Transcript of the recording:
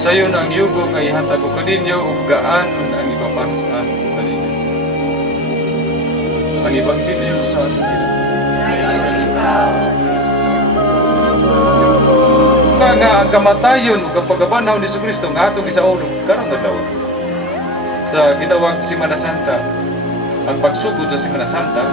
Sayon ang yugo kay hatag ko kaninyo ug gaan ang ipapasan ko kaninyo. Ang Ebanghelyo sa ating nga ang kamatayon ug ang pagabanaw ni Jesucristo nga atong gisaulog karong adlaw. Sa gitawag Semana Santa, ang pagsugod sa Semana Santa